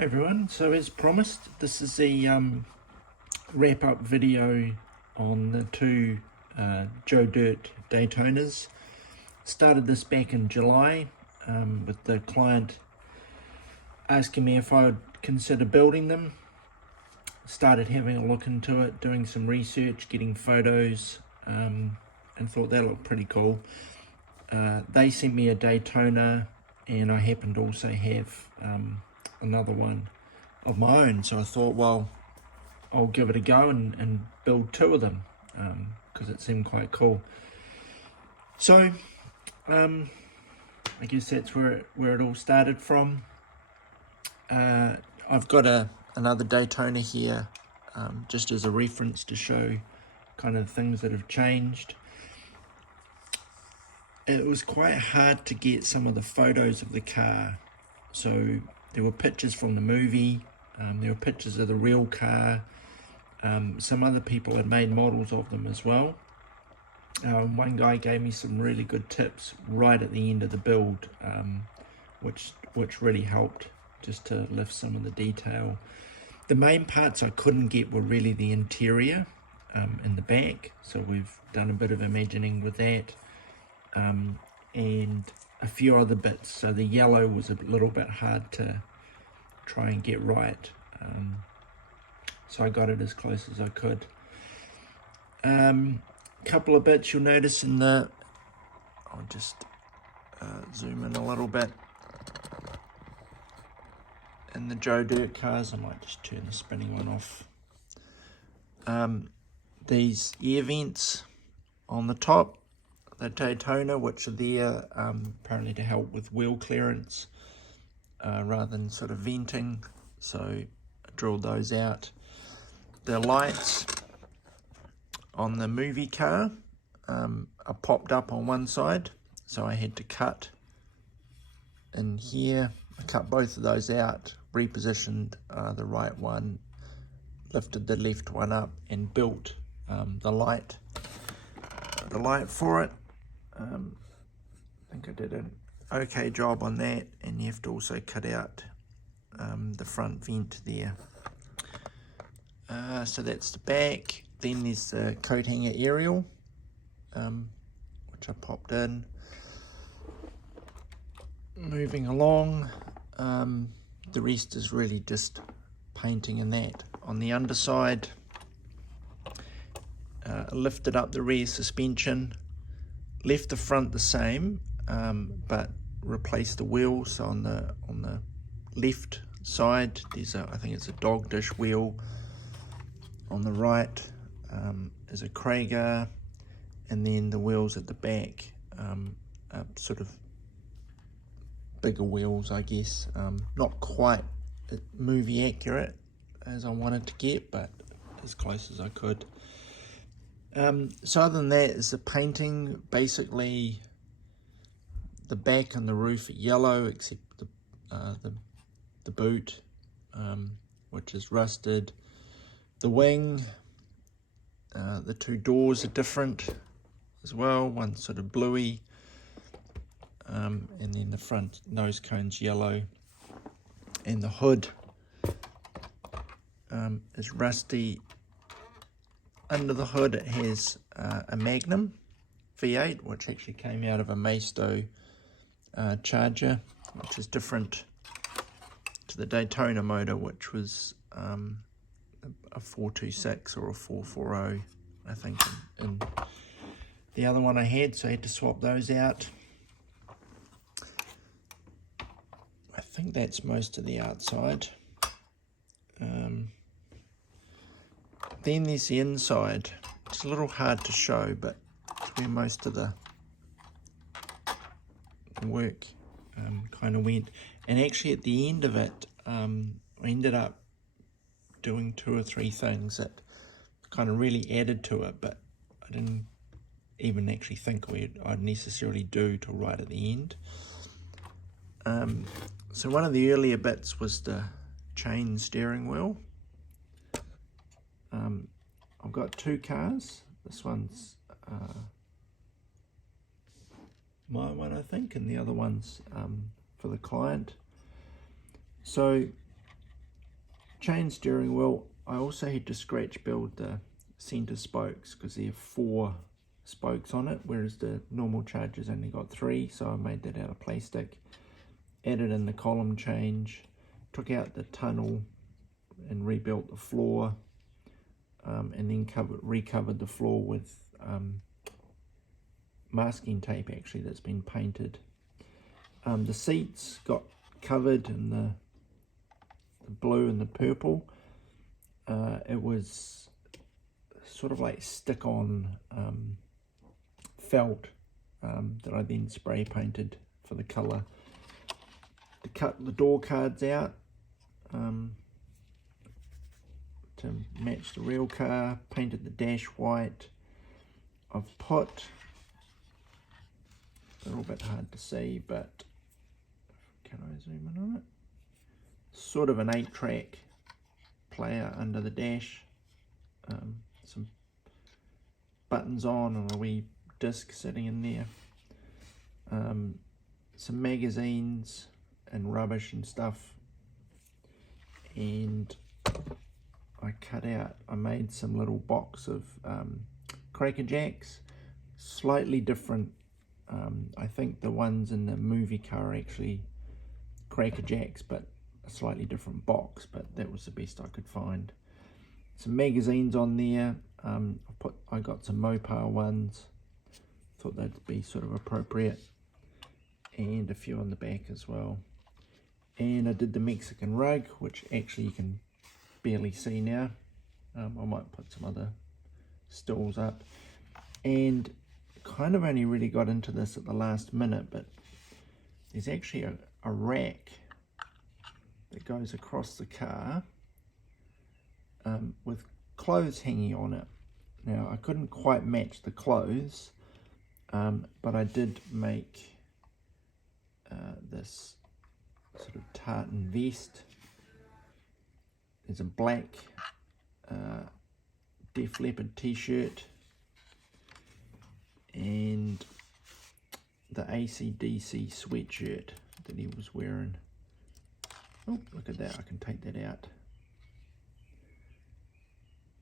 Hey everyone, so as promised, this is a wrap-up video on the two Dirt Daytonas. Started this back in July with the client asking me if I would consider building them. Started having a look into it, doing some research, getting photos, and thought that looked pretty cool. They sent me a Daytona, and I happen to also have another one of my own, so I thought, well, I'll give it a go and build two of them because it seemed quite cool. So I guess that's where it all started from. I've got another Daytona here just as a reference to show kind of things that have changed. It was quite hard to get some of the photos of the car. So there were pictures from the movie, there were pictures of the real car. Some other people had made models of them as well. One guy gave me some really good tips right at the end of the build, which really helped just to lift some of the detail. The main parts I couldn't get were really the interior in the back, so we've done a bit of imagining with that. And a few other bits. So the yellow was a little bit hard to try and get right. So I got it as close as I could. Couple of bits you'll notice in the, I'll just zoom in a little bit. In the Joe Dirt cars, I might just turn the spinning one off. These air vents on the top, the Daytona, which are there apparently to help with wheel clearance rather than sort of venting, so I drilled those out. The lights on the movie car are popped up on one side, so I had to cut in here. I cut both of those out, repositioned the right one, lifted the left one up and built the light for it. I think I did an okay job on that, and you have to also cut out the front vent there. So that's the back. Then there's the coat hanger aerial, which I popped in. Moving along, the rest is really just painting and that. On the underside, lifted up the rear suspension, left the front the same, but replaced the wheel. So on the left side, there's I think it's a dog dish wheel. On the right is a Krager, and then the wheels at the back are sort of bigger wheels, I guess. Not quite movie accurate as I wanted to get, but as close as I could. So other than that is the painting. Basically the back and the roof are yellow except the boot, which is rusted. The wing, the two doors are different as well. One's sort of bluey, and then the front nose cone's yellow, and the hood is rusty. Under the hood it has a Magnum V8, which actually came out of a Maisto Charger, which is different to the Daytona motor, which was a 426 or a 440, I think, in the other one I had, so I had to swap those out. I think that's most of the outside. Then there's the inside. It's a little hard to show, but it's where most of the work kind of went. And actually at the end of it, I ended up doing 2 or 3 things that kind of really added to it, but I didn't even actually think I'd necessarily do till right at the end. So one of the earlier bits was the chain steering wheel. I've got 2 cars. This one's my one, I think, and the other one's for the client. So chain steering wheel, I also had to scratch build the center spokes because there are 4 spokes on it, whereas the normal Charger's only got 3, so I made that out of plastic. Added in the column change, took out the tunnel and rebuilt the floor, and then recovered the floor with masking tape actually that's been painted. The seats got covered in the blue and the purple. It was sort of like stick-on felt that I then spray painted for the colour. To cut the door cards out to match the real car, painted the dash white. I've put, a little bit hard to see, but can I zoom in on it? Sort of an 8-track player under the dash, some buttons on and a wee disc sitting in there, some magazines and rubbish and stuff, and I made some little box of Cracker Jacks, slightly different. I think the ones in the movie car are actually Cracker Jacks, but a slightly different box, but that was the best I could find. Some magazines on there. I got some Mopar ones, thought that'd be sort of appropriate, and a few on the back as well. And I did the Mexican rug, which actually you can barely see now. I might put some other stills up, and kind of only really got into this at the last minute, but there's actually a rack that goes across the car with clothes hanging on it. Now I couldn't quite match the clothes, but I did make this sort of tartan vest. There's a black Def Leppard t-shirt and the AC/DC sweatshirt that he was wearing. Oh, look at that, I can take that out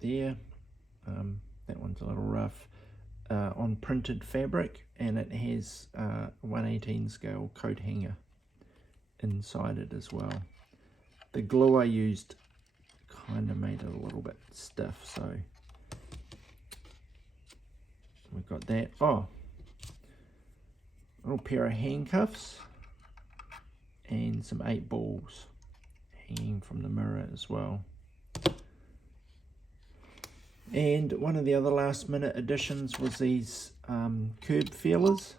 there. That one's a little rough, on printed fabric, and it has a 1/18 scale coat hanger inside it as well. The glue I used kind of made it a little bit stiff, so we've got that. Oh, a little pair of handcuffs and some 8 balls hanging from the mirror as well. And one of the other last minute additions was these curb feelers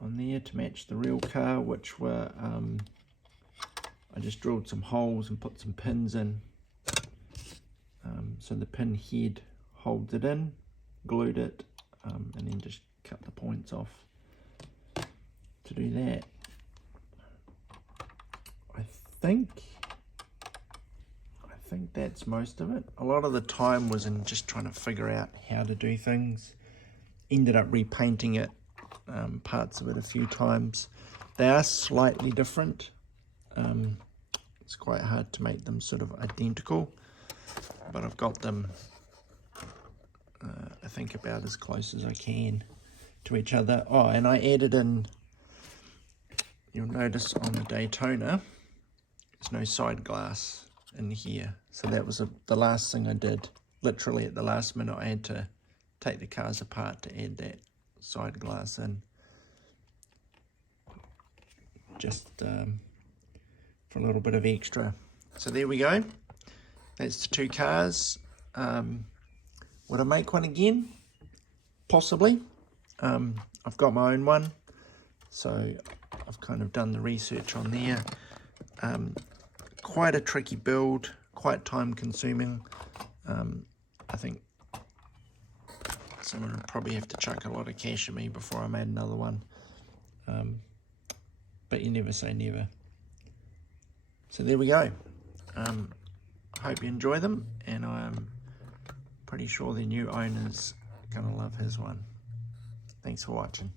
on there to match the real car, which were I just drilled some holes and put some pins in, so the pin head holds it in, glued it, and then just cut the points off to do that. I think that's most of it. A lot of the time was in just trying to figure out how to do things. Ended up repainting it, parts of it a few times. They are slightly different. It's quite hard to make them sort of identical, but I've got them I think about as close as I can to each other. Oh, and I added in, you'll notice on the Daytona there's no side glass in here, so that was the last thing I did. Literally at the last minute I had to take the cars apart to add that side glass in, just for a little bit of extra. So there we go, that's the 2 cars. Would I make one again? Possibly. I've got my own one, so I've kind of done the research on there. Quite a tricky build, quite time consuming. I think someone would probably have to chuck a lot of cash at me before I made another one, but you never say never. So there we go. I hope you enjoy them, and I'm pretty sure the new owner's gonna love his one. Thanks for watching.